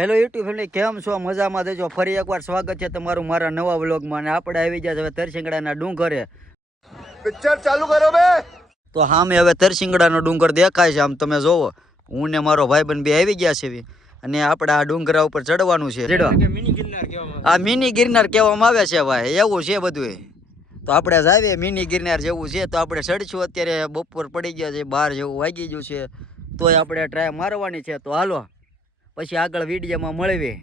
Hello YouTube family કેમ છો? મજામાં દેજો. ફરી એકવાર સ્વાગત છે તમારું મારા નવા વ્લોગમાં અને આપણે આવી ગયા છે હવે તરસિંગડાના ડુંગરે. પિક્ચર ચાલુ કરો બે. તો હામે હવે તરસિંગડાનો ડુંગર દેખાય છે આમ તમે જોવો. હું ને મારો ભાઈ બન બે આવી ગયા છે અને આપણે આ ડુંગરા ઉપર ચડવાનું છે. આ મિની ગિરનાર કહેવામાં આવે છે ભાઈ એવું છે બધું તો આપણે જ આવીએ મિની ગિરનાર જેવું છે. તો આપણે ચડશું અત્યારે બપોર પડી ગયા છે બાર જેવું વાગી ગયું છે. તોય આપણે ટ્રાય મારવાની છે. તો હાલો. પછી આગળ વિડીયોમાં મળવી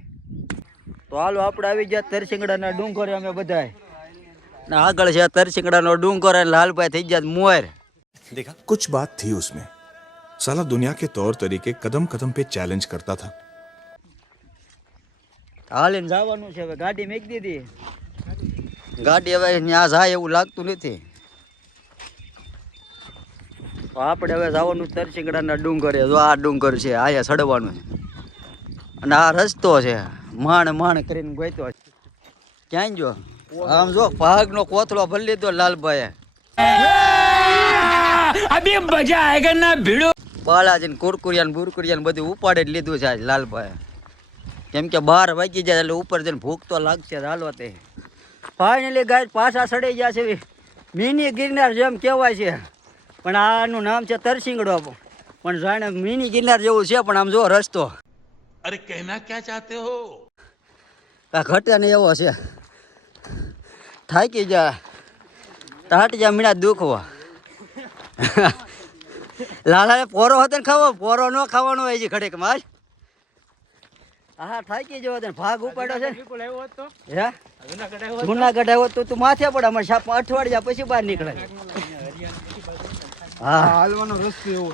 તો હાલો આપણે આવી ગયા તરસિંગડાના ડુંગરે અમે બધાય ને આગળ છે તરસિંગડાનો ડુંગર અને લાલભાઈ થઈ ગયા મોર कुछ बात थी उसमें साला दुनिया के तौर तरीके कदम कदम पे चैलेंज करता था હાલીને જવાનું છે હવે ગાડી મેકી દીધી ગાડી હવે ત્યાં જાય એવું લાગતું નથી તો આપણે હવે જવાનું તરસિંગડાના ડુંગરે જો આ ડુંગર છે આયા ચડવાનું છે અને આ રસ્તો છે. માણ માણ કરીને ગોત્યો ક્યાં જો આમ જો પાગ નો કોથળો ભરી લીધો લાલભાઈ અભી મજા આયગા ના ભીડો? બાલાજી ને કુરકુરિયા બુરકુરિયા બધું ઉપાડી જ લીધું છે લાલભાઈ કેમ કે બાર વાગી જાય એટલે ઉપર જઈને ભૂખ તો લાગશે હાલો તે ફાઇનલી ગાય પાછા સડી ગયા છે. મિની ગિરનાર જેમ કહેવાય છે. પણ આનું નામ છે તરસિંગડો પણ જાણે મિની ગિરનાર જેવું છે પણ આમ જો રસ્તો. अरे कहना क्या चाहते हो આ ઘટે ને એવો છે થાકી જા ટાટ જા મીણા દુખવા લાલા પોરો હતો ને ખાવો પોરો ન ખાવાનો હોય છે ઘડીક માં હા થાકી જવો તને ભાગ ઉપાડ્યો છે ને હે જુનાગઢ આવ્યો તો તું માથે પડે અમારે સાપ અઠવાડિયા પછી બહાર નીકળે હા હાલવાનો રસ્તો એવો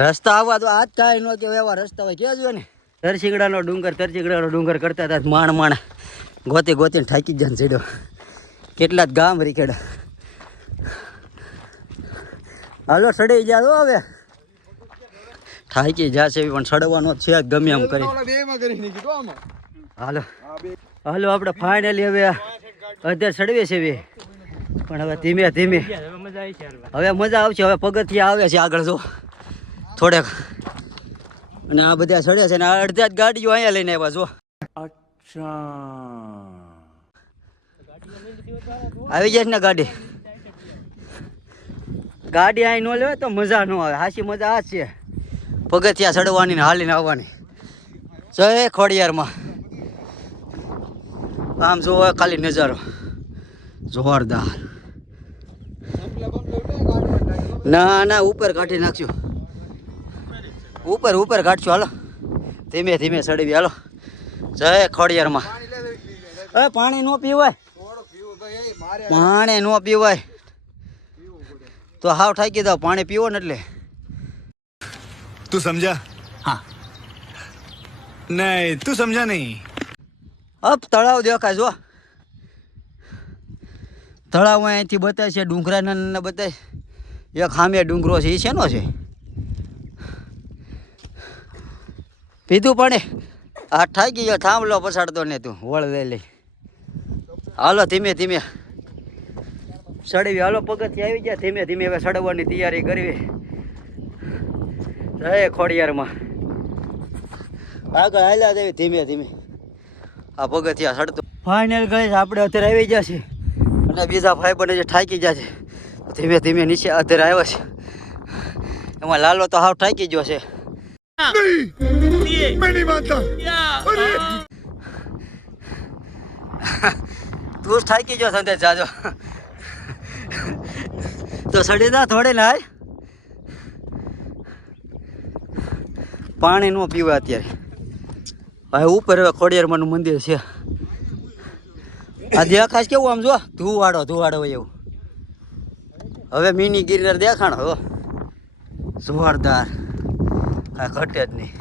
રસ્તા આવવા તો આજ કાંઈ ન કે એવા રસ્તા હોય કેજો ને તરસિંગડાનો ડુંગર તરસિંગડાનો ડુંગર કરતા હતા માણ માણ. ગોતી ગોતીને થાકી જ જાય ચડ્યો કેટલા જ ગામ રીખેડા. હાલો સડી જાઓ હવે. થાકી જશે પણ સડવાનો છે જ ગમે એમ કરી. હાલો. હાલો આપણે ફાઇનલી હવે અત્યારે સડવે છે હવે પણ હવે ધીમે ધીમે. હવે મજા આવશે હવે પગથિયા આવે છે આગળ જો. થોડેક અને આ બધા સડ્યા છે ને આ અડધા જ ગાડીઓ અહીંયા લઈને આવ્યા જો આવી જશે ને ગાડી? ગાડી અહીં ન લેવાય તો મજા ન આવે. હાસી મજા આ છે. પગથિયા ચડવાની ને હાલીને આવવાની. જય ખોડિયારમાં. આમ જોવો ખાલી નજારો. જોરદાર. ના ના ઉપર કાઢી નાખજો. ઉપર ઉપર કાઢશું હાલો. ધીમે ધીમે ચડવી હાલો. જય ખોડિયારમાં. હવે પાણી ન પીવાય. પાણી ન પીવાય. તો હાવ ઠાકી દો પાણી પીવો ને એટલે. તું સમજા? હા. નહીં તું સમજા નહીં. અપ તળાવ દેખાય જો. તળાવ અહીંથી બતાવે છે ડુંગરાના બતાવે એક હામે ડુંગરો છે એ શેનો છે? પીધું પાણી આ ઠાકી ગયો, થાંભલો પછાડતો ને તું. વળ લઈ લઈ. હાલો, ધીમે ધીમે. સડવી. હાલો પગથી આવી ગયા. ધીમે ધીમે હવે સડવાની તૈયારી કરવી. જય ખોડિયારમાં. આગળ હાલ્યા દેવી ધીમે ધીમે. આ પગથિયા સડતું. ફાઇનલ ગઈ આપણે અત્યારે આવી ગયા છે અને બીજા ભાઈ બને જે ઠાકી ગયા છે. ધીમે ધીમે નીચે અત્યારે આવ્યા છે. એમાં લાલો તો હાવ ઠાકી ગયો છે. मैं नहीं मानता તું જ થાકી ગયો સંદેશ જાજો તો સડી જા થોડે ને હાલ પાણી નો પીવે અત્યારે હવે ઉપર હવે ખોડિયારમાંનું મંદિર છે આ દેખાશ કેવું આમ જો ધુવાડો ધુવાડો હોય એવું હવે મિની ગિરનાર દેખાણો હો જોરદાર કાંઈ ઘટે જ નહીં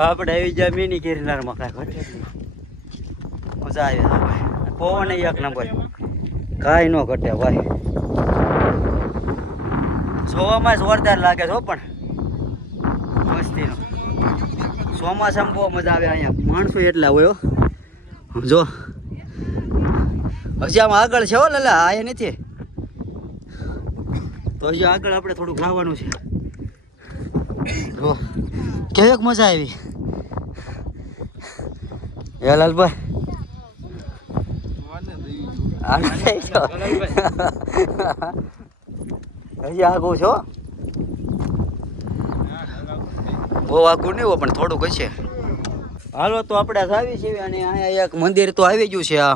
આપણે આવી જાય મિની ગિરનાર કાંઈ ઘટે મજા આવે પવન એક નંબર. કાંઈ ન ઘટે ભાઈ. જોવામાં જોરદાર લાગે છે પણ. મસ્તીનો. ચોમાસામાં બહુ મજા આવે અહીંયા. માણસો એટલા હોય જો. હજી આમ આગળ છે હો લલા, આ નથી. તો હજી આગળ આપણે થોડુંક લાવવાનું છે. જો. કેવીક મજા આવી. હે લાલભાઈ હજી આગું છો? બહુ આગું નહીં હોય પણ થોડુંક હશે. હાલો તો આપણે આવી છીએ અને અહીંયા એક મંદિર તો આવી ગયું છે આ.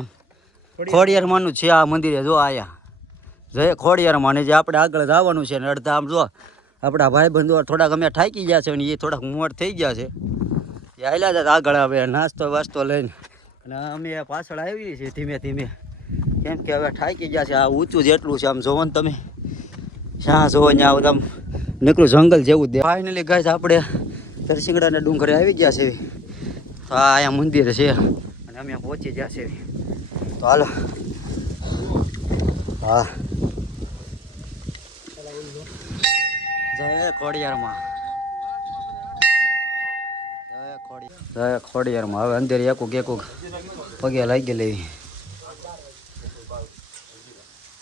ખોડિયારમાંનું છે આ મંદિરે જો આયા. જય ખોડિયારમાં અને જે આપણે આગળ જવાનું છે ને અડધા આમ જો આપણા ભાઈ બંધુ થોડાક અમે થાકી ગયા છે અને એ થોડાક મોડ થઈ ગયા છે. એ આયલા હતા આગળ હવે નાસ્તો વાસ્તો લઈને. અને અમે પાછળ આવી છીએ ધીમે ધીમે. કેમ કે હવે થાકી ગયા છે, આ ઊંચું જેટલું છે, આમ જોવો ને તમે. જ્યાં જોવો ને બધા આમ નીકળું જંગલ જેવું દે ફાઇનલી ગાય આપણે તરસિંગડાના ડુંગરે આવી ગયા છે. તો આ અહીંયા મંદિર છે. અને અમે પહોંચી ગયા છે. તો હાલો. હા. જય ખોડિયારમાં. ખોડિયારમાં. હવે અંદર એકુક એકુક પગે લાગી લેવી.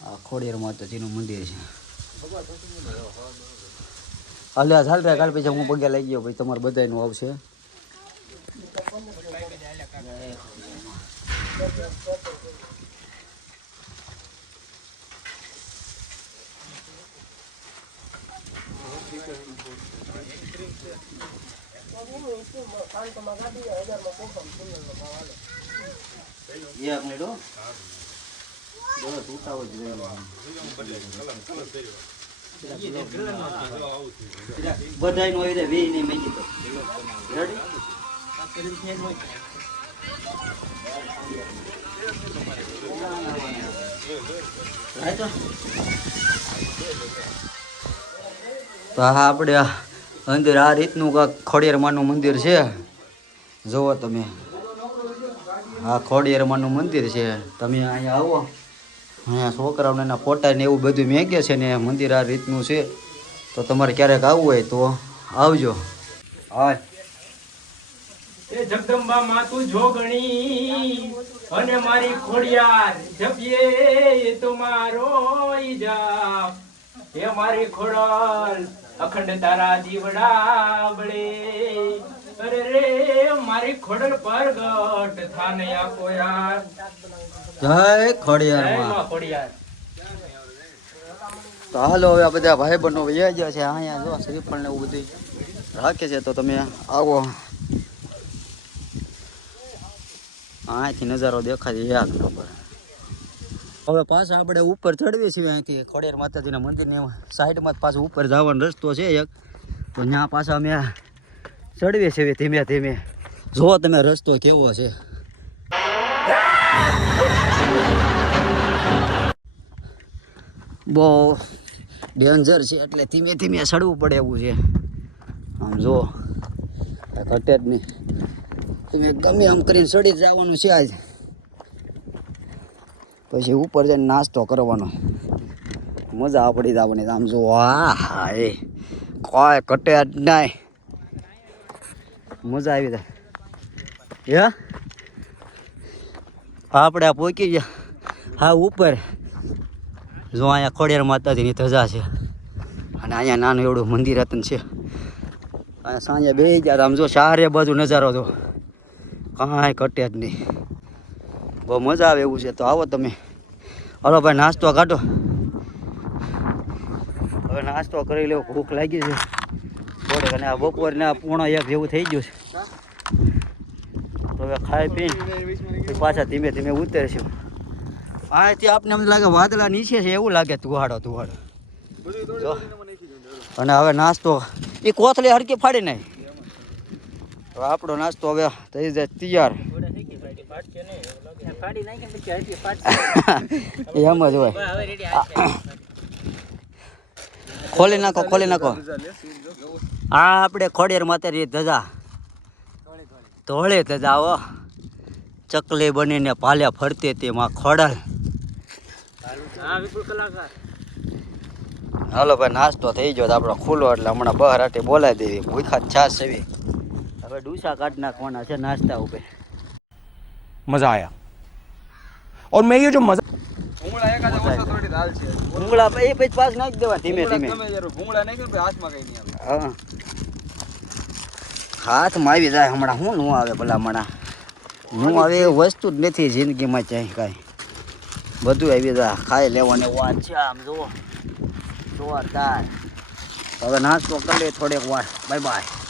આ ખોડિયાર માતાજીનું મંદિર છે. હાલે ચાલ રે, કાલ પછી હું પગે લાગી ગયો ભાઈ તમારે બધાનું આવશે. Thank મિનિટ બધાયનું આવી જાય વેય નહીં મેં કીધું તો હા આપણે અંદર આ રીતનું કાંક ખોડિયારમાનું મંદિર છે. જુઓ તમે. આ ખોડિયારમાનું મંદિર છે. તમે અહીંયા આવો. અહીંયા છોકરાઓને એના ફોટા ને એવું બધું મેં છે ને મંદિર આ રીતનું છે. તો તમારે ક્યારેક આવવું હોય તો આવજો. હા એ જગદંબા માતું જોગણી અને મારી ખોડિયાર જપીએ તમારો જાપ. હે મારી ખોડલ અખંડ તારા દીવડા અરે રે મારી ખોડલ પરગટ થાને આપો યાર. જય જય માં. ખોડિયાર. તો હાલો હવે આ બધા ભાઈ બનો વૈયા ગયા છે અહીંયા જો શ્રીફળ ને એવું બધું રાખે છે તો તમે આવો. અહીંથી નજારો દેખાય એક નંબર હવે પાછા આપણે ઉપર ચડવીએ છીએ અહીંથી ખોડેર માતાજીના મંદિરની સાઈડમાં પાછું ઉપર જવાનો રસ્તો છે એક. તો ત્યાં પાછા અમે ચડવીએ છીએ ધીમે ધીમે. જુઓ તમે રસ્તો કેવો છે. બહુ ડેન્જર છે એટલે ધીમે ધીમે ચડવું પડે એવું છે. આમ જુઓ. ઘટે જ નહીં. તમે ગમે આમ કરીને ચડી જવાનું છે આજ. પછી ઉપર જઈને નાસ્તો કરવાનો. મજા પડી જવાની આમ જો હા એ કોઈ કટે જ નહીં. મજા આવી જાય. હે? આપણે પહોંચી ગયા. હા, ઉપર. જો અહીંયા ખોડિયાર માતાજીની ધજા છે. અને અહીંયા નાનું એવડું મંદિર રતન છે. અહીંયા સાંજે બે ગયા આમ જો ચારે બાજુ નજારો તો કાંઈ કટે જ નહીં. બહુ મજા આવે એવું છે. તો આવો તમે. હલો ભાઈ, નાસ્તો કાઢો. હવે નાસ્તો કરી લેવો, ભૂખ લાગી છે. થોડીક અને આ બપોરના પૂર્ણ એક જેવું થઈ ગયું છે. હવે ખાઈ પીને પછી ધીમે ધીમે ઉતરશું. અહીંથી આપને એમ લાગે વાદળા નીચે છે, એવું લાગે તુહાડો તુહાડો અને હવે નાસ્તો, એ કોથળી હરકી ફાડી નહીં તો આપણો નાસ્તો હવે થઈ જાય તૈયાર. એમ જ હોય. ખોલી નાખો ખોલી નાખો. આ આપણે ખોડેર માતે રી ધજા. ધોળે ધજા હો. ચકલી બનીને પાલ્યા ફરતી હતી માં ખોડલ. હાલો ભાઈ નાસ્તો થઈ ગયો આપણો ખુલ્લો એટલે હમણાં બહાર આટે બોલાવી દેવી. ભૂખા છાશ એવી. હવે ડૂસા કાઢ નાખવાના છે નાસ્તા ઉપર. મજા આવ્યા और मैं ये जो मजा ભૂંગળા એકાદ વર્ષો થોડી દાલ છે ભૂંગળા એ પછી પાસ નાખી દેવા ધીમે ધીમે તમે યાર ભૂંગળા નાખ્યું તો હાથમાં કઈ નહીં આવે હા હાથમાં આવી જાય હમણાં શું નું આવે ભલા હમણાં નું આવે એ વસ્તુ જ નથી જિંદગીમાં ચાહી કાંઈ બધું આવી જાય ખાઈ લેવાની વાત છે આમ જુઓ જોરદાર હવે નાસ્તો કરી લે થોડીક વાર બાય બાય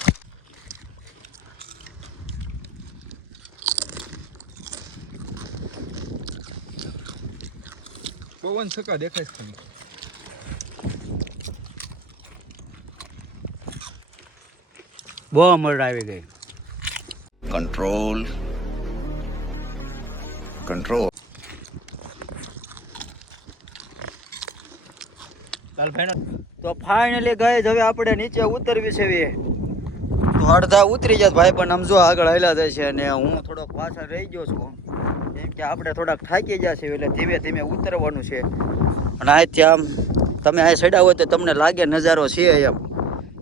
પવન છકા દેખાય છે બહુ અમર આવી ગઈ. કંટ્રોલ કંટ્રોલ તો ફાઇનલી ગઈ હવે આપણે નીચે ઉતરવી છે તો અડધા ઉતરી જાય ભાઈ પણ આમ જો આગળ હેલા જાય છે અને હું થોડોક પાછળ રહી ગયો છું. આપણે થોડાક થાકી ગયા છે એટલે ધીમે ધીમે ઉતરવાનું છે. અને અહીંથી આમ તમે અહીં સડા હોય તો તમને લાગે નજારો છે એમ.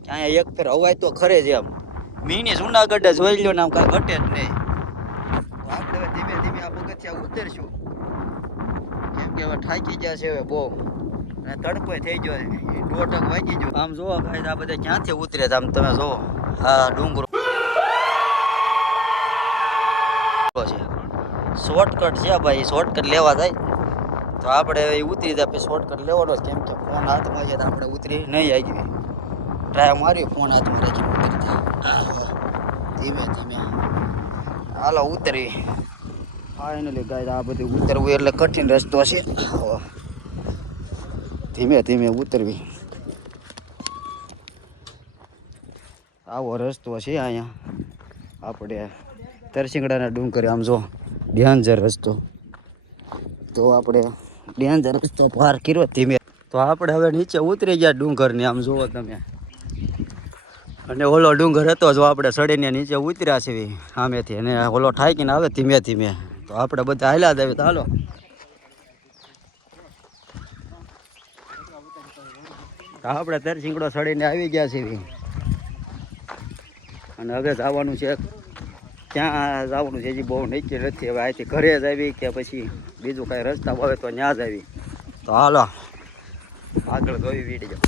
અહીંયા એક ફેર હવાય તો ખરે જ એમ. મીની જુનાગઢ જોઈ લ્યો ને આમ કાંઈ ઘટે જ નહીં. આપણે હવે ધીમે ધીમે આ પગથિયા ઉતરશું. કેમ કે હવે થાકી ગયા છે હવે બહુ. અને તડકો થઈ ગયો દોઢક વાગી ગયો. આમ જોવો ભાઈ આ બધા ક્યાંથી ઉતરે છે? આમ તમે જોવો હા ડુંગરો. છે શોર્ટકટ છે ભાઈ શોર્ટકટ લેવા જાય. તો આપણે હવે ઉતરી જાય, પછી શોર્ટકટ લેવાનો કેમ કે ફોન હાથમાં છે તો આપણે ઉતરી નહીં આવી ટ્રાય મારી ફોન હાથમાં રાખી ઉતરી જાય. ધીમે ધીમે. હાલો, ઉતરી. ફાઇનલી ગાય આ બધું ઉતરવું એટલે કઠિન રસ્તો છે. ધીમે ધીમે ઉતરવી. આવો રસ્તો છે અહીંયા. આપણે તરસિંગડાના ડુંગરે, આમ જો. ડેન્જર રસ્તો. તો આપણે ડેન્જર રસ્તો પાર કર્યો ધીમે. તો આપણે હવે નીચે ઉતરી ગયા ડુંગરને, આમ જુઓ તમે. અને ઓલો ડુંગર હતો જો આપણે સડીને નીચે ઉતર્યા છે સામેથી. અને ઓલો ઠાકીને આવે ધીમે ધીમે. તો આપણે બધા હાલ્યા જ તો હાલો. આપણે તરસિંગડો સડીને આવી ગયા છીએ. અને હવે જવાનું છે ક્યાં જવાનું છે, હજી બહુ નક્કી નથી. હવે અહીંથી ઘરે જ આવી કે પછી બીજું કાંઈ રસ્તા હોય તો ત્યાં જ આવી. તો હાલો, આગળ જોઈ વીડિયો